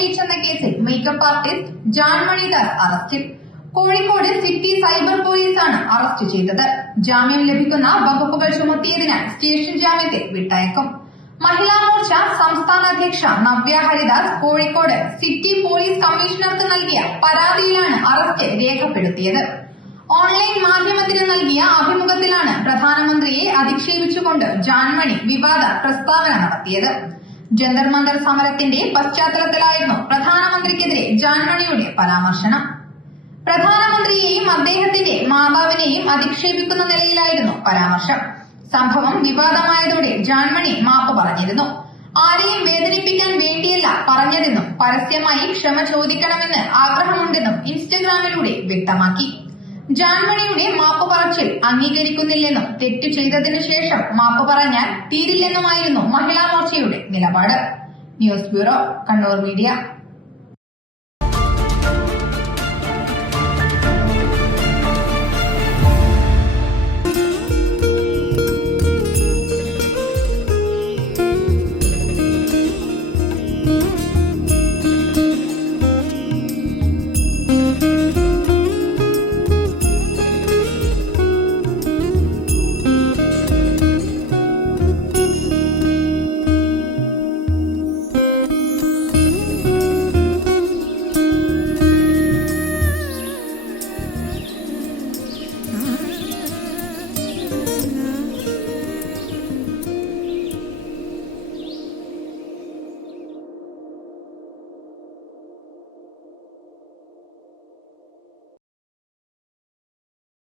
ആഗ്രഹിച്ചെന്ന കേസിൽ makeup artist Jan Manidas അറസ്റ്റിൽ. Kozhikode city cyber പോലീസാണ് അറസ്റ്റ് ചെയ്തത്. ജാമ്യം ലഭിക്കുന്ന വകുപ്പുകൾ ചുമത്തിയതിനാൽ സ്റ്റേഷൻ ജാമ്യത്തിൽ വിട്ടയക്കും. മഹിളാ മോർച്ച സംസ്ഥാന അധ്യക്ഷ നവ്യ ഹരിദാസ് കോഴിക്കോട് സിറ്റി പോലീസ് കമ്മീഷണർക്ക് നൽകിയ പരാതിയിലാണ് അറസ്റ്റ് രേഖപ്പെടുത്തിയത്. ഓൺലൈൻ മാധ്യമത്തിന് നൽകിയ അഭിമുഖത്തിലാണ് പ്രധാനമന്ത്രിയെ അധിക്ഷേപിച്ചുകൊണ്ട് ജാൻമണി വിവാദ പ്രസ്താവന നടത്തിയത്. ജന്തർ മന്ദർ സമരത്തിന്റെ പശ്ചാത്തലത്തിലായിരുന്നു പ്രധാനമന്ത്രിക്കെതിരെ ജാൻമണിയുടെ പരാമർശനം. പ്രധാനമന്ത്രിയെയും അദ്ദേഹത്തിന്റെ മാതാവിനെയും അധിക്ഷേപിക്കുന്ന നിലയിലായിരുന്നു പരാമർശം. സംഭവം വിവാദമായതോടെ ജാൻമണി മാപ്പ് പറഞ്ഞിരുന്നു. ആരെയും വേദനിപ്പിക്കാൻ വേണ്ടിയല്ല പറഞ്ഞതെന്നും പരസ്യമായി ക്ഷമ ചോദിക്കണമെന്ന് ആഗ്രഹമുണ്ടെന്നും ഇൻസ്റ്റഗ്രാമിലൂടെ വ്യക്തമാക്കി. ജാൻമണിയുടെ മാപ്പ് പറച്ചിൽ അംഗീകരിക്കുന്നില്ലെന്നും തെറ്റ് ചെയ്തതിനു ശേഷം മാപ്പ് പറഞ്ഞാൽ തീരില്ലെന്നുമായിരുന്നു മഹിളാ മോർച്ചയുടെ നിലപാട്. News bureau, Kannur media.